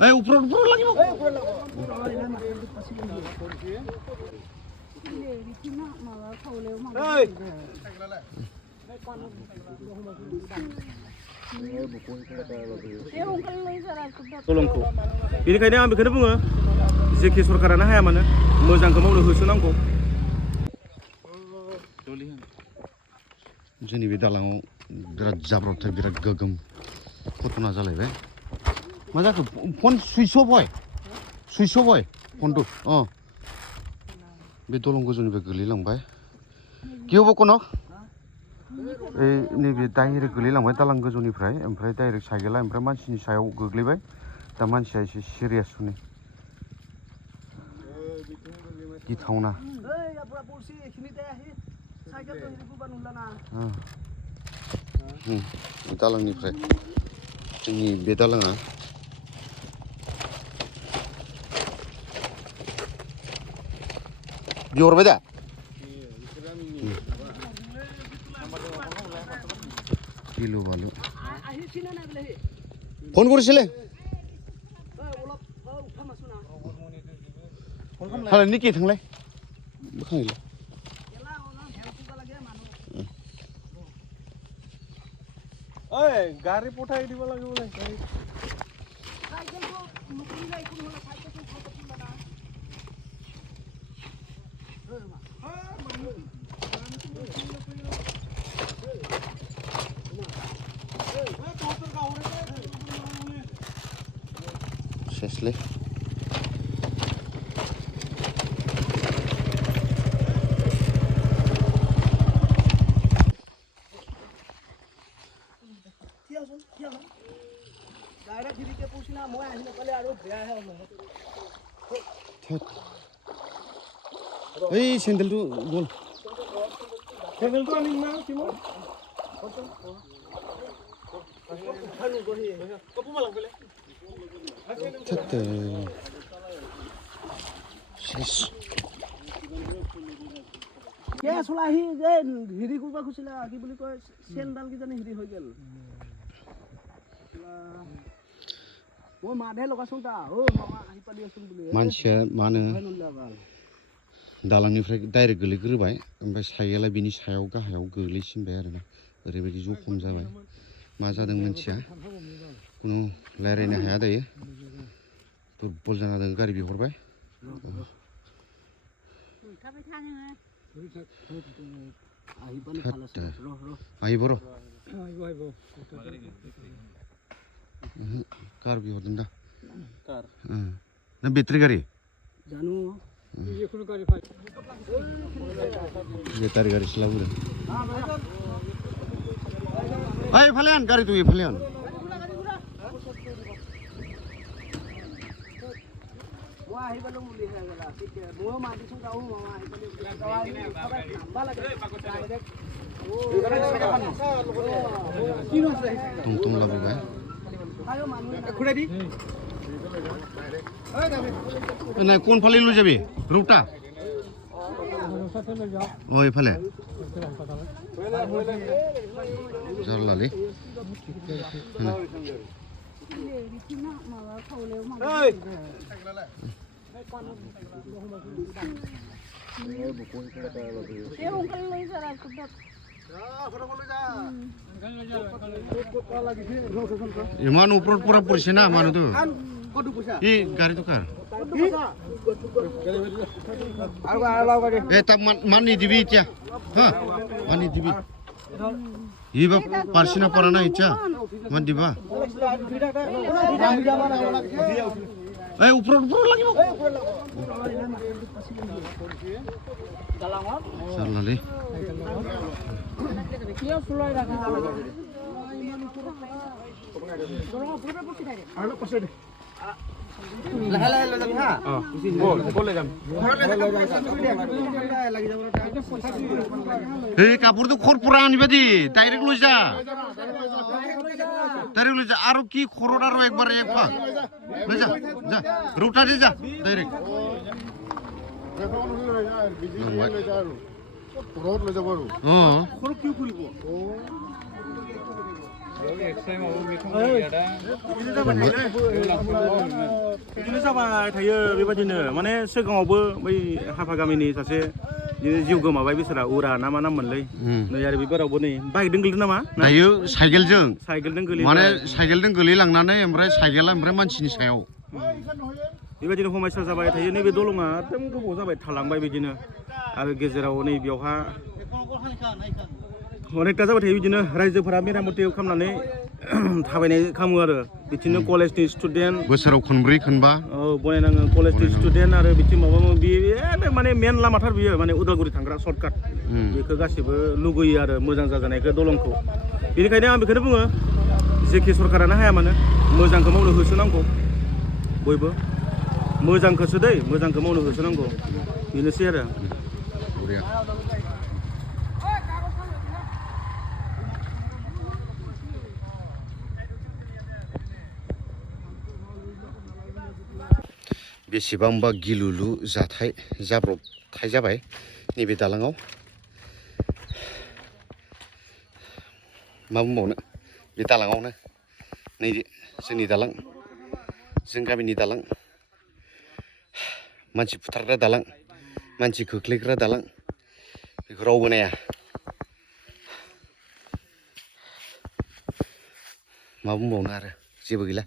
এই ওপৰত লাগিব दलंखौ बेनिखायनो आं बेखौनो बुङो जेखि सरकारानो हाया मानो मोजांखौ मावनो होसोनांगौ जोंनि बे दालाङाव बिराद जाब्रबथाय बिराद गोगोम घटना जालायबाय मा जाखो फन सुइच अफ হয় फनটো बे दलं गोजौनिफ्राय गोलैलांबाय কি হ'ব কনক এই नैबे डाइरेक्ट गोलैलांबाय दालां गोजौनिफ्राय ओमफ्राय डाइरेक्ट साइकेला ओमफ्राय मानसिनि सायाव गोग्लैबाय दा मानसिया एसे सिरियास हनै गिथावना दालांनिफ्राय जोंनि बे दालाङा बिहरबाय दा गिलु बालु फन কৰিছিলে हालाय निके थांलाय बोखांलाय ओइ गारि पठाय দিব লাগিব বোলে গাড়ী सेसले ओइ सेन्देलটো गल सेन्देलটো আনিম না কিমান शेष কে চলাহি যে হিৰি কৰিব খুজিলা কি বুলি কয় চেনডাল কিজানি হিৰি হৈ গেল মই মাধে লগাচোন তা মামা আহি পালি আছোন বুলি मानसिया मानो दालांनिफ्राय डाइरेक्ट गोलैग्रोबाय ओमफ्राय साइकेला बिनि सायाव गाहायाव गोग्लैसिनबाय आरोना ओरैबायदि जखम जाबाय मा जादों मानसिया कुनु रायलायनो हाया दायो दुरबल जाना दं गारि बिहरबाय আহিব र कार बिहरदों दा कार ना बेटारि गारि जानु जिखुनु गारि बेटारि गारि लाबोदों ओइ फालेन गारि दुइ फालेन tung लाबोबाय নাই কোন ফালে লৈ যাবি রুটটা ওই ফালে জারলালি ইমান ওপৰত পুৰা পৰিছে না মানুহটো এই গাড়ীটো কাৰ এটা মানি দিবি এতিয়া হা মানি দিবি ইবা পারছি না পারা না ইচ্ছা মান দিবা এই ওপৰত লাগিব চালালি কিয় ফুলাই ৰাখা আৰু পছে দে লাহে লাহে লৈ যাবি হা বলে যাম এই কাপোৰটো খৰ পৰা আনিবা দি ডাইৰেক্ট লৈ যা আৰু কি খৰৰ আৰু একবাৰ এক ভাগ লৈ যা যা ৰুটা দি যা ডাইৰেক্ট बिदिनो जाबाय थायो बेबायदिनो माने सिगाङावबो बै हाफा गामिनि सासे जिउ गोमाबाय बिसोरा उरा ना मा नाम मोनलै नै आरो बेबारावबो नै बाइकजों गोलैदों नामा दायो साइकेलजों गोलैदों माने साइकेलजों गोलैलांनानै ओमफ्राय साइकेला ओमफ्राय मानसिनि सायाव बेबायदिनो समस्या जाबाय थायो नैबे दलङा एकदम गोबाव जाबाय थालांबाय बिदिनो आरो गेजेराव नै बेयावहा अनेकथा जाबाय थायो बिदिनो रायजोफोरा मेरामति खालामनानै थाबायनाय खालामो आरो बिदिनो कलेजनि स्टुडेन्ट बोसोराव खनब्रै खनबा बनायनाङो कलेजनि स्टुडेन्ट आरो बिदि माबा माबि माने मेन लामाथार बियो माने उदालगुरि थांग्रा सर्टकाट बेखौ गासिबो लुगैयो आरो मोजां जाजानायखौ दलंखौ बेनिखायनो आं बेखौनो बुङो जेखि सरकारानो हाया मानो मोजांखौ मावनो होसोनांगौ बयबो मोजांखौसो दै मोजांखौ मावनो होसोनांगौ बेनोसै आरो बेसेबांबा गिलुलु जाथाय जाब्रबथाय जाबाय नैबे दालाङाव मा बुंबावनो बे दालाङावनो नै जोंनि दालां जों गामिनि दालां मानसि फुथारग्रा दालां मानसि खोख्लैग्रा दालां बेखौ रावबो नाया मा बुंबावनो आरो जेबो गैला